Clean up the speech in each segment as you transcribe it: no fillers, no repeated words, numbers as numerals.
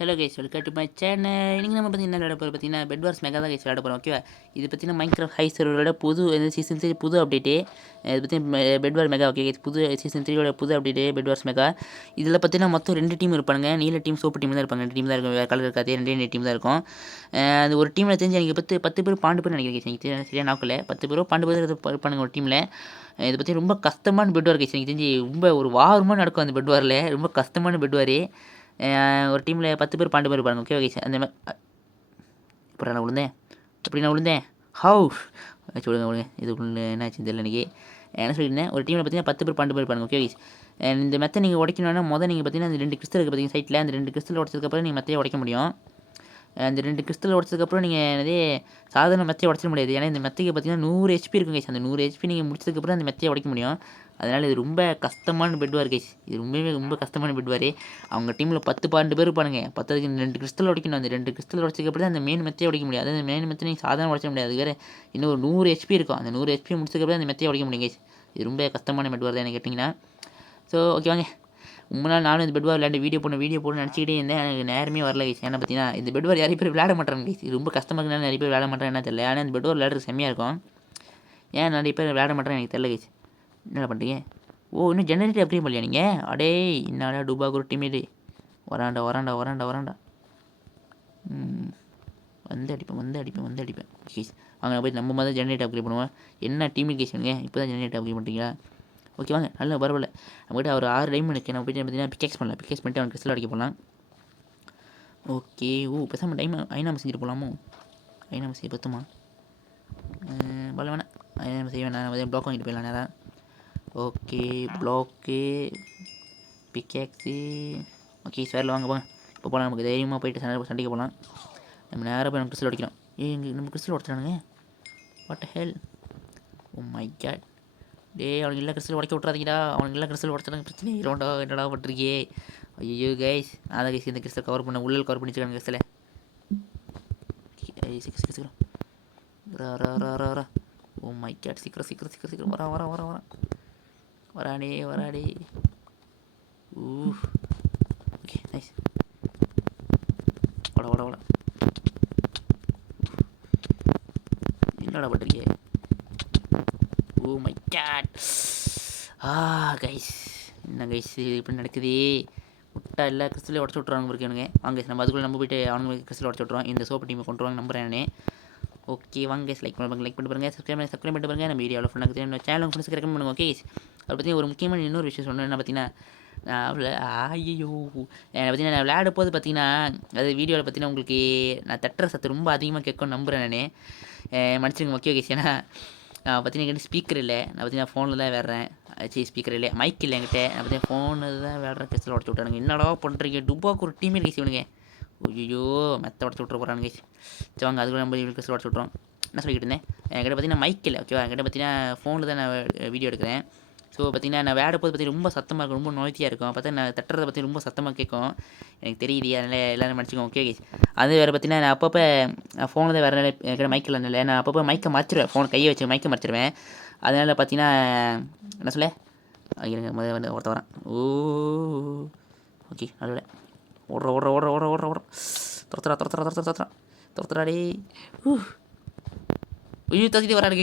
Hello guys, welcome to my channel. இன்றைக்கி நம்ம பார்த்தீங்கன்னா விளையாட போகிற பார்த்தீங்கன்னா பெட் வார்ஸ் மெகா தான் கைஸ் விளையாட போகிறோம். ஓகேவா? இது பார்த்தீங்கன்னா மைன்கிராஃப்ட் ஹை சர்வரோட புது சீசன் 3 புது அப்டேட்டு. இது பற்றி பெட் வார் மெகா. ஓகே கைஸ், புது சீசன் 3யோட புது அப்டேட்டு பெட் வார்ஸ் மெகா. இதில் பார்த்தீங்கன்னா மொத்தம் 2 டீம் இருப்பாங்க. நீல டீம், சோப்பு டீம் தான் இருப்பாங்க. 2 டீம் தான் இருக்கும், வேறு கலர் இருக்காது. 2 டீம் தான் இருக்கும். அது ஒரு டீமில் தெரிஞ்சு எனக்கு 10 பேர் 12 பேர் நினைக்கிறேன் கைஸ். எனக்கு சரியாக நாக்கில் 10 பேரோ 12 பேர் இருப்பானுங்க ஒரு டீமில். இதை பற்றி ரொம்ப கஷ்டமான பெட் வார் கைஸ். எனக்கு தெரிஞ்சு ரொம்ப ஒரு வாரமாக நடக்கும் அந்த பெட் வாரில். ரொம்ப கஷ்டமான பெட் வார். ஒரு டீமில் 10 பேர் 12 பேர் இருப்பாங்க. ஓகே கைஸ், அந்த மாதிரி இப்போ நான் விழுந்தேன். எப்படி நான் விழுந்தேன்? ஹவு விடுங்க இதுக்குள்ள என்னாச்சு தெரியல. எனக்கு என்ன சொல்லியிருந்தேன், ஒரு டீமில் பார்த்தீங்கன்னா 10 பேர் 12 பேர் இருப்பாங்க. ஓகே கைஸ், இந்த மெத்தை நீங்கள் உடைக்கணும்னா நீங்கள் பார்த்தீங்கன்னா அந்த 2 கிறிஸ்டல் இருக்குது பார்த்தீங்கன்னா சைட்டில், அந்த 2 கிறிஸ்டல் உடச்சதுக்கப்புறம் நீங்கள் மெத்தையை உடைக்க முடியும். அந்த 2 கிறிஸ்டல் உடச்சதுக்கப்புறம் நீங்கள் என்னதே சாதாரண மெத்தையை உடச்சிட முடியாது. ஏன்னா இந்த மெத்தைக்கு பார்த்தீங்கன்னா 100 HP இருக்கும் கைஸ். அந்த 100 HP நீங்கள் முடிச்சதுக்கப்புறம் அந்த மெத்தையை உடைக்க முடியும். அதனால் இது ரொம்ப கஷ்டமான பெட் வார் கைஸ். இது ரொம்ப கஷ்டமான பெட் வார். அவங்க டீமில் 10-12 பேர் இருப்பானுங்க. 10க்கு 2 கிறிஸ்டல் உடைக்கணும். அந்த 2 கிறிஸ்டல் உடச்சதுக்கப்புறம் தான் அந்த மெயின் மெத்தையை உடைக்க முடியாது. அந்த மெயின் மெத்தை நீங்கள் சாதாரண உடைச்ச முடியாது. அது வேறு இன்னும் ஒரு 100 HP இருக்கும். அந்த 100 HP முடிச்சதுக்கப்புறம் அந்த மெத்தையை உடைக்க முடியும் கைஸ். இது ரொம்ப கஷ்டமான பெட் வார் தான் எனக்கு கேட்டிங்கன்னா. ஸோ ஓகே வாங்க, முன்னாள் நானும் இந்த பெட் வார் விளையாண்டு வீடியோ போட்டு நினச்சிக்கிட்டே இருந்தேன். எனக்கு நேரமே வரல கைஸ். ஏன்னா பார்த்தீங்கன்னா இந்த பெட் வார் நிறைய பேர் விளையாட மாட்டாங்க கைஸ். இது ரொம்ப கஷ்டமாக இருந்தாலும் நிறைய பேர் விளையாட மாட்டாங்க. என்ன தெரியல. ஆனால் இந்த பெட் வார் விளையாடுறது செம்மையாக இருக்கும். ஏன் நிறைய பேர் விளையாட மாட்டேன்னு எனக்கு தெரியல கைஸ். என்ன பண்ணுறீங்க? ஓ, இன்னும் ஜெனரேட்டர் எப்படியும் பண்ணலையா நீங்கள்? அடே என்னடா டுபாக்கு ஒரு டீமேடு. வராண்டா. வந்து அடிப்பேன் கேஸ். வாங்க போய் நம்ம மாதிரி ஜெனரேட்டர் அப்கிரேட் பண்ணுவோம். என்ன டீமேட் கேஸ் பண்ணுங்க. இப்போ தான் ஜெனரேட்டர் அப்கிரேட் பண்ணுறீங்களா? ஓகே வாங்க, நல்ல பரவாயில்ல. நம்மகிட்ட ஒரு 6 டைம் இருக்குது. நம்ம போய்ட்டு பார்த்தீங்கன்னா பிக்கேக்ஸ் பண்ணிட்டு அவன் கிறிஸ்டல் அடிக்க போகலாம். ஓகே. பேசாமல் ஐநாம செஞ்சுட்டு போகலாமோ? ஐநாம செய்ய பத்துமா? பல வேணாம், ஐநாம செய்ய வேணாம். நம்ம பிளாக் வாங்கிட்டு போயிடலாம் நேரம். Okay, block pickaxe. Okay sir, வாங்க போங்க. இப்போ போகலாம். நமக்கு தைரியமாக போயிட்டு சண்டைக்கு போகலாம். நம்ம நேராக போய் நம்ம கிறிஸ்டல் அடிக்கிறோம். நம்ம கிறிஸ்டல் உடச்சிட்டானுங்க. What hell. Oh my God. அவனுக்கு எல்லா கிறிஸ்டல் உடைக்க விட்றாதீங்கடா. அவனுக்கு எல்லா கிறிஸ்டல் உடச்சாலும் பிரச்சனை இல்லைடா. என்னடா பண்ணுறீங்க? ஐயோ கைஸ், நான் தான் கைஸ் இந்த கிறிஸ்டல் கவர் கவர் பண்ணி வச்சுருக்காங்க கிறிஸ்டலை. சீக்கிரம் வரா. ஓ மை காட், சீக்கிரம் வரா. வராடே. Okay nice. ஓட. என்னடா பண்ணுறீங்க? Oh my God. கைஸ், என்ன கைஸ் இப்படி நடக்குது? விட்டா எல்லா கிறிஸ்டலையும் உடச்சு விட்ருவாங்க இருக்கணுங்க. வாங்க நம்ம அதுக்குள்ளே நம்ம போய்ட்டு அவனுக்கு கிறிஸ்டல் உடச்சு விட்ருவோம். இந்த சோப்பு டீமை கொண்டு வாங்க நம்புறேன் நானே. ஓகே வாங்க கைஸ், லைக் பண்ணிட்டு பாருங்க, சப்ஸ்கிரைப் பண்ணிட்டு பாருங்க. நம்ம வீடியோவில் ஃபுல்லாக நம்ம சேனல் ஃப்ரெண்ட்ஸ்க்கு ரெக்கமெண்ட் பண்ணுவோம். ஓகே, அதை பற்றி ஒரு முக்கியமான இன்னொரு விஷயம் சொன்னேன். என்ன பார்த்தீங்கன்னா, ஐயோ பார்த்தீங்கன்னா நான் விளையாட போது பார்த்தீங்கன்னா, அது வீடியோவில் பார்த்தீங்கன்னா உங்களுக்கு நான் தட்டுற சத்து ரொம்ப அதிகமாக கேட்கும்னு நம்புகிறேன் நான். மன்னிச்சிருங்க முக்கிய கேஸ். ஏன்னா பார்த்தீங்கன்னா என்கிட்ட ஸ்பீக்கர் இல்லை. நான் பார்த்தீங்கன்னா ஃபோனில் தான் விளையாடுறேன். ஸ்பீக்கர் இல்லை, மைக் இல்லை என்கிட்ட. நான் பார்த்தீங்கன்னா ஃபோனில் தான் விளையாடுறேன். கிறிஸ்டல் உடச்சு விட்டானுங்க. என்னடா பண்ணுறீங்க? டுபாக்கு ஒரு டீமே கேஸ் இவனுங்க. ஐயோ, மெத்த உடச்சு விட்ற போகிறானு கேஸ். சரி வாங்க, அதுக்குள்ள நம்ம கிறிஸ்டல் உடச்சு விட்றோம். என்ன சொல்லிட்டு இருந்தேன், என்கிட்ட பார்த்தீங்கன்னா மைக் இல்லை. ஓகேவா? என்கிட்ட பார்த்தீங்கன்னா ஃபோனில் தான் நான் வீடியோ எடுக்கிறேன். ஸோ பார்த்தீங்கன்னா நான் விளையாட போது பார்த்தீங்கன்னா ரொம்ப சத்தமாக இருக்கும், ரொம்ப நோய்த்தியாக இருக்கும். பார்த்தா நான் தட்டுறதை பற்றி ரொம்ப சத்தமாக கேட்கும். எனக்கு தெரியுது, அதனால் எல்லோரும் மன்னிச்சிக்கோங்க. Okay case. அது வேறு பார்த்தீங்கன்னா நான் அப்பப்போ ஃபோனில் தான் வேறு என்கிட்ட மைக் இல்லைனால நான் அப்பப்போ மைக்கை மறைச்சிடுவேன். ஃபோன் கையை வச்சு மைக்கை மறைச்சிடுவேன். அதனால் பார்த்தீங்கன்னா என்ன சொல்ல இருங்க, முதல்ல ஒருத்த வரேன். ஓகே நல்ல ஓடுற துரத்துறாடே. ஐயோ, தத்திட்டு வராரு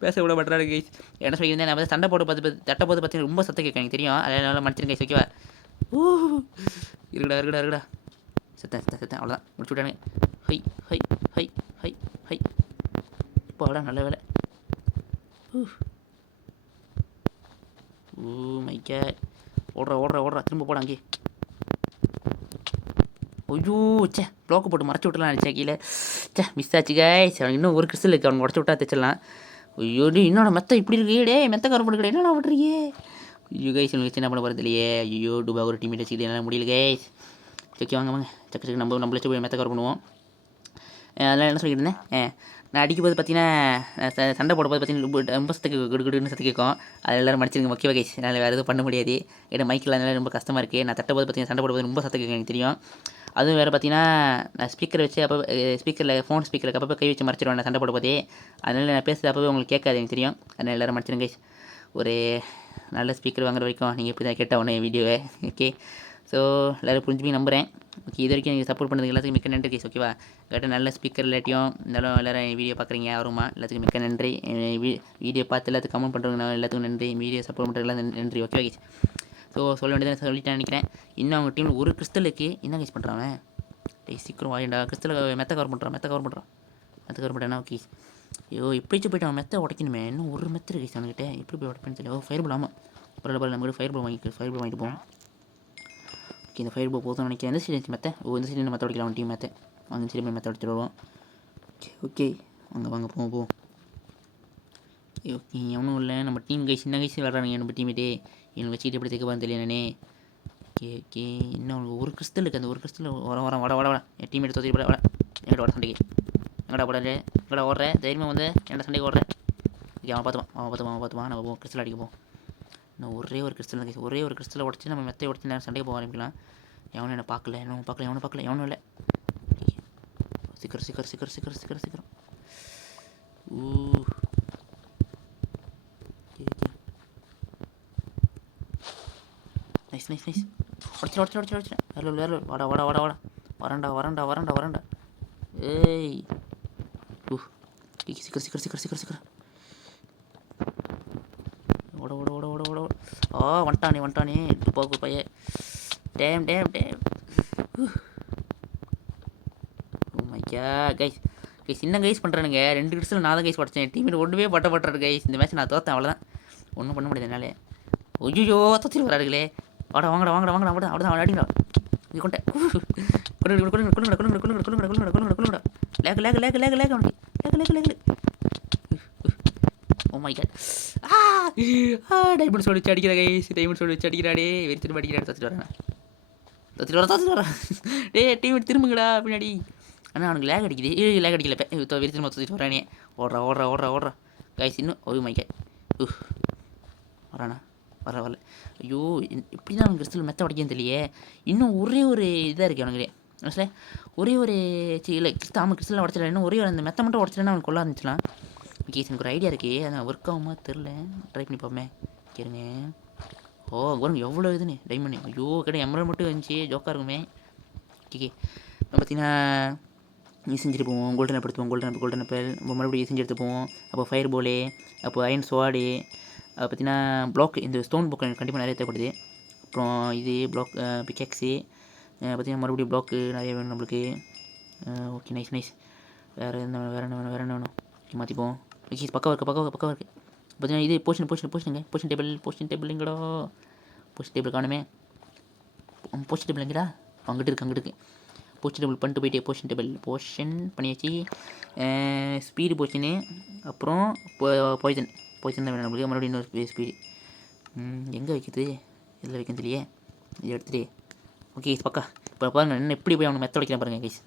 பேச விட மாட்டாரு கைஸ். என்ன சொல்லியிருந்தேன், நான் வந்து சண்டை போட்டு தட்டை போது பார்த்தீங்கன்னா ரொம்ப சத்தம் கேட்க எனக்கு தெரியும். அதனால மன்னிச்சிருங்க கைஸ். ஓகேவா? இருக்குடா. செத்தேன் அவ்வளோதான், முடிச்சு விட்டானுங்க. ஹை இப்போ அவ்வளோ நல்ல வேலை. My God. ஓடுறா திரும்ப போட அங்கே. ஐயோ, ப்ளாக்கு போட்டு மறைச்சி விட்டுலாம் நினச்சேன் கீழே. மிஸ் ஆச்சு கைஸ். அவனுக்கு இன்னும் ஒரு கிறிஸ்டல் இருக்குது, அவனுக்கு உடச்சி விட்டா தைச்சிடலாம். ஐயோ என்னோட மெத்த இப்படி இருக்கே, மெத்த கவர் பண்ணுறேன். என்னடா பண்ணுறீங்க? ஐயோ கைஸ், எனக்கு என்ன பண்ண போகிறது இல்லையே. ஐயோ, டுபா ஒரு டீம் வச்சுக்கிட்டு என்னால் முடியல கைஸ். ஓகே வாங்க சக்கு நம்மள வச்சு போய் மெத்த கவர் பண்ணுவோம். அதெல்லாம் என்ன சொல்லிட்டு இருந்தேன், நான் அடிக்கும்போது பார்த்தீங்கன்னா சண்டை போடும்போது பார்த்தீங்கன்னா ரொம்ப சத்துக்கு சத்து கேட்கும். அது எல்லோரும் மடிச்சிருங்க முக்கிய கைஸ். என்னால் வேறு எதுவும் பண்ண முடியாது. ஏன்னா மைக்கில் அதனால ரொம்ப கஷ்டமாக இருக்குது. நான் தட்டும்போது பார்த்தீங்கன்னா சண்டை போடும்போது ரொம்ப சத்துக்கு எனக்கு தெரியும். அதுவும் வேறு பார்த்தீங்கன்னா நான் ஸ்பீக்கரை வச்சு அப்போ ஃபோன் ஸ்பீக்கருக்கு அப்போ கை வச்சு மறைச்சிடுவேன் நான் சண்டை போடும்போதே. அதனால் நான் பேசுகிறது அப்போவே உங்களுக்கு கேட்காது எனக்கு தெரியும். அதனால் எல்லோரும் மறைச்சிருங்க கைஸ். ஒரு நல்ல ஸ்பீக்கர் வாங்குற வரைக்கும் நீங்கள் இப்படி தான் கேட்டால் ஒன்று வீடியோவை. ஓகே, ஸோ எல்லோரும் புரிஞ்சுப்பி நம்புகிறேன். ஓகே, இது வரைக்கும் நீங்கள் சப்போர்ட் பண்ணதுக்கு எல்லாத்துக்கும் மிக்க நன்றி கேஸ். ஓகேவா, கரெக்டாக நல்ல ஸ்பீக்கர் இல்லாட்டியும் இருந்தாலும் எல்லோரும் வீடியோ பார்க்குறீங்க ஆர்வமா, எல்லாத்துக்கும் மிக்க நன்றி. வீடியோ பார்த்து எல்லாத்துக்கும் கமெண்ட் பண்ணுறவங்க எல்லாத்துக்கும் நன்றி. வீடியோ சப்போர்ட் பண்ணுறதுலாம் நன்றி. Okay case. ஸோ சொல்ல வேண்டியதான் சொல்லிட்டேன் நினைக்கிறேன். இன்னும் அவங்க டீமில் ஒரு கிறிஸ்டலுக்கு என்ன கேஸ் பண்ணுறாங்க? சீக்கிரம் வாயிண்டா, கிறிஸ்டலை மெத்த கவர் பண்ணுறான். மெத்த கவர் பண்ணுறேன்னா ஓகே. ஐயோ எப்படிச்சு போய்ட்டு அவன் மெத்தை உடைக்கணுமே. இன்னும் ஒரு மெத்த இருக்கு அவன்கிட்ட. எப்படி போய் உடைப்பேன்னு சொல்லி ஃபயர் பால். ஆமாம், பரவாயில்ல நம்ம கூட ஃபயர் பால் வாங்கிட்டு போவோம். ஓகே, இந்த ஃபயர் பால் போதும் நினைக்கிறேன். எந்த சைடு மெத்த? இந்த சைடு மெத்த உடைக்கலாம் டீம் மெத்த. அந்த சைடு போய் மெத்த உடைச்சிட்டு வருவோம். ஓகே வாங்க போவோம். ஓகே, எவனும் இல்லை நம்ம டீம் கைஸ். சின்ன கைஸ் விளாட்றாங்க நம்ம டீமேட்டே. இவனை வச்சுக்கிட்டு எப்படி தைக்க போகிறேன்னு தெரியல நானே. ஓகே இன்னும் அவனுக்கு ஒரு கிறிஸ்டல் இருக்குது. அந்த ஒரு கிறிஸ்டல் வர என் டீமேட் தோற்றி வர என்கிட்ட வர சண்டைக்கு. எங்கடா ஓடுற தைரியமாக வந்து என்கிட்ட சண்டைக்கு ஓடுறேன். ஓகே, அவன் பார்த்துவான். நம்ம கிறிஸ்டல் அடிக்க போவோம். இன்னும் ஒரே ஒரு கிறிஸ்டலை உடச்சி நம்ம மெத்தையை உடச்சி நேரம் சண்டைக்கு போக ஆரம்பிக்கலாம். எவனும் என்னை பார்க்கல. எவனும் இல்லை. சீக்கிரம். நைஸ். உடச்சிட. வேற வாடா. வரண்டா. ஏய் சீக்கிரம். ஓட. வந்துட்டானே துப்பாக்கு பைய. Damn. Oh my God guys. இன்னும் கைஸ் பண்ணுறானுங்க. 2 கிறிஸ்டல் நான் தான் கைஸ் உடச்சேன். டீமில் ஒன்றுமே பட்டுறாரு கைஸ். இந்த மேட்ச் நான் தோற்றேன், அவ்வளோதான். ஒன்றும் பண்ண முடியாது என்னாலே. ஐயோ தோற்றிட்டு வராருங்களே. வாங்கடா அவ்வளோதான் அடிங்களா. இது கொண்டேன். கொள்ளுங்கடா. லேக் அவனுக்கு. Oh my God. Diamond sword வச்சு அடிக்கிற கைஸ். அடிக்கிறாடே. வெறி திரும்ப அடிக்கிறாரு. தோத்துட்டு வரான். டீம் திரும்புங்கடா பின்னாடி. ஆனால் அவனுக்கு லேக் அடிக்குது. லேக் அடிக்கல. வெறி திரும்ப தோத்திட்டு வரானே. ஓடுறா கைஸ். இன்னும் ஓ மை காட். வரானா? வரல. ஐயோ இப்படி தான் அவனுக்கு கிறிஸ்டல் மெத்த உடைக்கன்னு தெரியலையே. இன்னும் ஒரே ஒரு இதாக இருக்குது அவனுக்கு. மனசில் ஒரே ஒரு இல்லை கிறிஸ்டல் உடச்சிடல. இன்னும் ஒரே ஒரு அந்த மெத்த மட்டும் உடச்சிடனா அவனுக்கு கொள்ள ஆரம்பிச்சிடலாம். ஓகே, எனக்கு ஒரு ஐடியா இருக்குது. அது ஒர்க் ஆகுமா தெரில. ட்ரை பண்ணி பார்ப்போமே. கேளுங்க. பாருங்க எவ்வளோ இதுன்னு டைமண்ட். ஐயோ எமரல் மட்டும் இருந்துச்சு. ஜோக்காக இருக்குமே. ஓகே பார்த்தீங்கன்னா செஞ்சுட்டு போவோம். கோல்டன் ஆப்பிள் மறுபடியும் செஞ்சு எடுத்து போவோம். அப்போ ஃபயர் போலே, அப்போ அயன் ஸ்வாடு, பார்த்தீங்கன்னா பிளாக். இந்த ஸ்டோன் புக் கண்டிப்பாக நிறைய தேவைப்படுது. அப்புறம் இது பிளாக் பிக்கெக்ஸு பார்த்தீங்கன்னா மறுபடியும் பிளாக்கு நிறைய வேணும் நம்மளுக்கு. Okay nice. வேறு என்ன வேணும்? மாற்றிப்போம். ஓகே பக்கம் இருக்குது. பார்த்தீங்கன்னா இது போஷன் டேபிள் எங்கடா? போஷன் டேபிள் காணுமே. போஷன் டேபிள் எங்கடா? அங்கிட்டு இருக்கு. போஷன் டேபிள் பண்ணிட்டு போயிட்டே. போஷன் பண்ணியாச்சு. ஸ்பீடு போஷனு, அப்புறம் பாய்சன் தான் வேணும் நம்மளுக்கு. மறுபடியும் இன்னொரு ஸ்பீடு. எங்கே வைக்கிறது? இதில் வைக்கிறது இல்லையே. இது எடுத்துகிட்டு ஓகே பக்கா. இப்போ பாருங்க என்ன எப்படி போய் அவனுக்கு மெத்த உடைக்கிறேன் பாருங்க கைஸ்.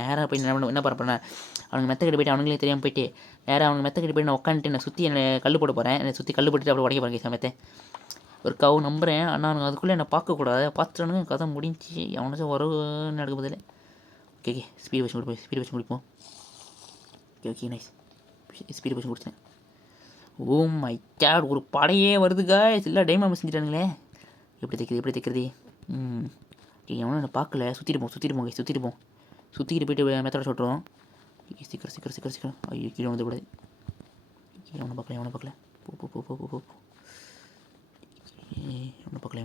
நேராக போய் என்ன பண்ணுறேன், அவனுக்கு மெத்த கட்டி போய்ட்டு அவனுங்களே தெரியாமல் போயிட்டு நேராக அவனுக்கு மெத்த கட்டி போய்ட்டு நான் உட்காந்துட்டு என்னை சுற்றி என்னை கல் போட போகிறேன். என்னை சுற்றி கல் போட்டுட்டு அப்படி உடைக்க போகிறேன் கைஸ் மெத்த. ஒரு கவு நம்புகிறேன். ஆனால் அவனுக்கு அதுக்குள்ளே என்னை பார்க்கக்கூடாது. பார்த்துட்டானுங்க கதை முடிஞ்சு. அவனுக்கு வரவுன்னு நடக்க போதில்லை. ஓகே ஸ்பீடு வச்சு குடிப்போம். Okay nice. ஸ்பீடு வச்சு குடிச்சேன். ஓ மை காட், ஒரு படையே வருது காய்ஸ். இல்லை டைமண்ட் செஞ்சுட்டானுங்களே. எப்படி தைக்கிறது? எவனும் என்ன பார்க்கல. சுற்றிட்டு போவோம். சுற்றிக்கிட்டு போய்ட்டு மெத்தோட சொல்கிறோம். சீக்கிரம். ஐயோ கீழே வந்துக்கூடாது. எவனை பார்க்கல. போ. எவனை பார்க்கல.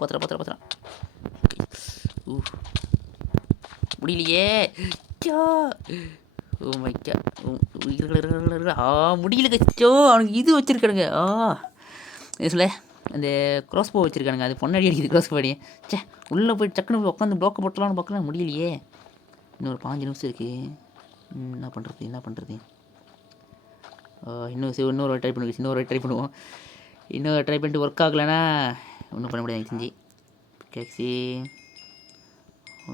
பார்த்துறா. முடியலையே. Oh my God. முடியல கச்சோ. அவனுக்கு இது வச்சுருக்கானுங்க. சொல்ல அந்த க்ராஸ் போ வச்சுருக்கானுங்க. அது பொண்ணாடி அடிக்குது க்ராஸ் போ அடி. உள்ளே போய் டக்குன்னு உட்காந்து ப்ளாக் போட்டலாம்னு பார்க்கலாம், முடியலையே. இன்னொரு 5 நிமிஷம் இருக்குது. என்ன பண்ணுறது? இன்னொரு ட்ரை பண்ணுவோம். இன்னொரு ட்ரை பண்ணிட்டு ஒர்க் ஆகலைன்னா ஒன்றும் பண்ண முடியாது எனக்கு செஞ்சு. கேக்ஸி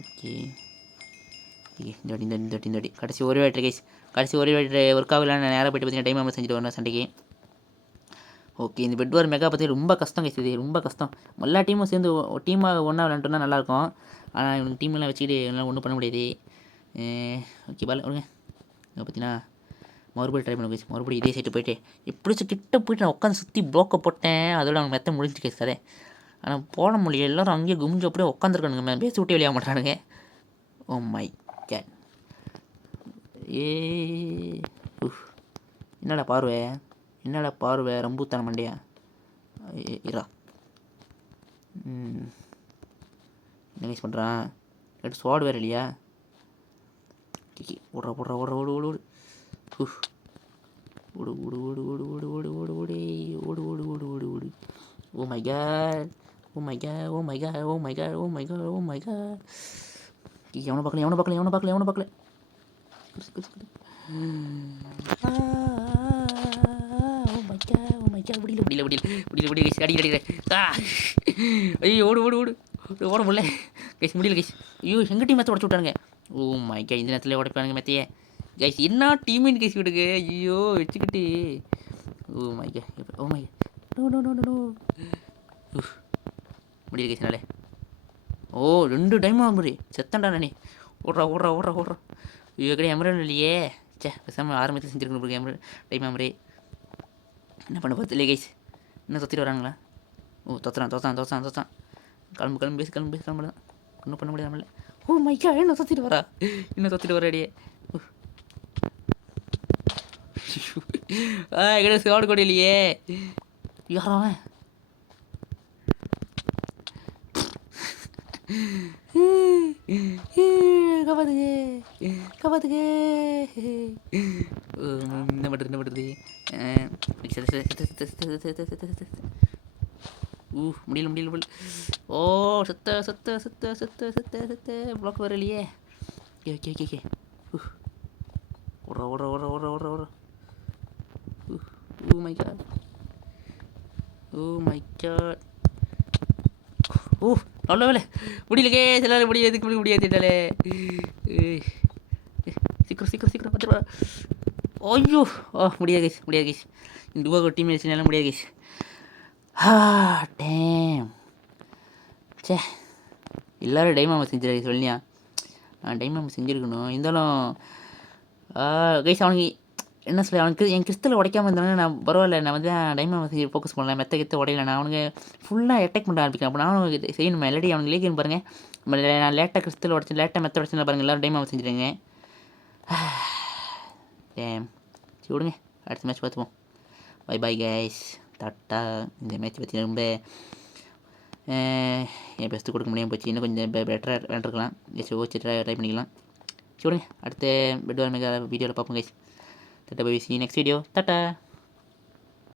ஓகே. இந்த வாட்டி கடைசி ஒரே வாட்டி கைஸ். ஒர்க் ஆகலைன்னு நேராக போய்ட்டு பார்த்தீங்கன்னா டைம் செஞ்சுட்டு வரணும் சண்டைக்கு. ஓகே, இந்த பெட் வார் மெகா பற்றி ரொம்ப கஷ்டம் கைஸ். இது ரொம்ப கஷ்டம். எல்லா டீமும் சேர்ந்து டீமாக ஒன்றா விளாண்டுனா நல்லாயிருக்கும். ஆனால் இவனுக்கு டீம்லாம் வச்சுக்கிட்டு என்னால் ஒன்றும் பண்ண முடியாது. ஓகே பால் விடுங்க. பார்த்தீங்கன்னா மறுபடியும் ட்ரை பண்ண கைஸ். மறுபடியும் இதே சைட்டு போயிட்டு எப்படிச்சும் கிட்ட போயிட்டு நான் உட்காந்து சுற்றி ப்ளோக்கை போட்டேன். அதோட அவங்க மெத்த முடிஞ்சு கைஸ் கதை. ஆனால் போட முடியல, எல்லோரும் அங்கேயே குமிஞ்சு அப்படியே உட்காந்துருக்கானுங்க, பேசி விட்டு வெளியாக மாட்டானுங்க. Oh my gate. ஏ என்னடா பார்வை, என்னடா பார்வை ரம்பூத்தான மண்டையா இரா. என்ன கைஸ் பண்ணுறான்? ரெண்டு ஸ்வாட் வேறு இல்லையா? ஓடுறா ஓடுறா ஓடுறா ஓடு ஓடு ஓடு ஓடு ஓடு ஓடு ஓடு ஓடு ஓடு ஓடு ஓடு ஓடு ஓடு ஓடு ஓடு ஓடு. Oh my God, oh my God, oh my God, oh my God, oh my God, oh my God. எவனை பார்க்கல, எவனை பார்க்கல, எவனை பார்க்கல, எவனை பார்க்கல. Oh my God, oh my God. முடியல முடியல முடியல முடியல முடியல கைஸ். அடி அடி. ஐயோ ஓடு ஓடு ஓடு ஓட முடியல கைஸ், முடியல கைஸ். ஐயோ எங்கள் டீம் மெத்த உடச்சு விட்டானுங்க. ஓ மை காட், இந்த நேரத்தில் உடைப்பானுங்க மெத்தையே கைஸ். என்ன டீமின் கைஸ் விடுங்க. ஐயோ வச்சுக்கிட்டு. Oh my God, oh my God. No no no no. முடியல கைஸ் நாளே. ஓ 2 டைம் ஆகுது, செத்தண்டா நானே. ஓடுறா ஓடுறா ஓடுறா ஓடுறா. ஐயோ கடை எமரல் இல்லையே. சே பேசாமல் ஆரம்பத்தில் செஞ்சுருக்கணும் பிறகு எமரல் டைம் ஆமரே. என்ன பண்ண பார்த்து இல்லையே கைஸ். இன்னும் தொத்திட்டு வராங்களா? ஓ தொத்துறான் தொத்தான் தொத்தான் தொத்தான். கிளம்பு கிளம்பு பேசி கிளம்பு பேசி கிளம்பு தான். ஒன்றும் பண்ண முடியாது நம்மள. ஓ மை காட், இன்னும் தொத்திட்டு வரா, இன்னும் தொத்திட்டு வர அடியே. கிடையாது சாடு கூட இல்லையே. யாரா அவன்? காப்பாத்துக்கு காப்பாத்துக்கு. என்ன பண்ணுறது என்ன பண்ணுறது. முடியல முடியல முடியல. ஓ சத்த சத்த சத்த சத்த சத்த சத்த. ப்ளாக் வர இல்லையே. Okay okay okay okay. ஓடுறா ஓடுறா ஓடுறா ஓடுறா ஓடுறா ஓடுறா. Oh my God, oh my God. ஓ நல்ல வேலை முடியலக்கே. சில முடியாது, எதுக்கு முடியாது என்னாலே. சீக்கிரம் சீக்கிரம் சீக்கிரம் பார்த்துருவா. ஐயோ முடியாது கைஸ், முடியாது கைஸ். இந்த ரூபா டீம் வச்சுனால முடியாது கைஸ். டேம் சே எல்லோரும் டைமாமா செஞ்சிரு சொல்லியா. டைமாமா செஞ்சுருக்கணும். இருந்தாலும் கைஸ் அவனுக்கு என்ன சொல்ல, அவனுக்கு என் கிறிஸ்தலை உடைக்காமல் இருந்தானே நான் பரவாயில்ல. நான் வந்து டைமாமா செஞ்சு ஃபோக்கஸ் பண்ணல, மெத்த கித்த உடையில. நான் அவனுக்கு ஃபுல்லாக அட்டாக் பண்ண ஆரம்பிக்கிறேன். அப்போ நானும் செய்யணும் இல்லாட்டி அவனுக்கு லேக்குன்னு பாருங்கள். நான் லேட்டாக கிறிஸ்தல் உடச்சேன், லேட்டாக மெத்த உடச்சுன்னா பாருங்கள். எல்லோரும் டைமாமா செஞ்சுருங்க. டேம் சரி விடுங்க, அடுத்த மேட்ச் பார்த்துப்போம். Bye bye guys, ta-ta. இந்த மேட்ச் பற்றி ரொம்ப என் பெஸ்ட்டு கொடுக்க முடியாமல் போச்சு. இன்னும் கொஞ்சம் பெட்டராக விளாண்டுருக்கலாம். ஜஸ்ட் ஓச்சு ட்ரை பண்ணிக்கலாம். சரி விடுங்க, அடுத்த பெட் வார் மெகா வீடியோவில் பார்ப்போம் guys. Ta-ta bye, see you next video. Tata.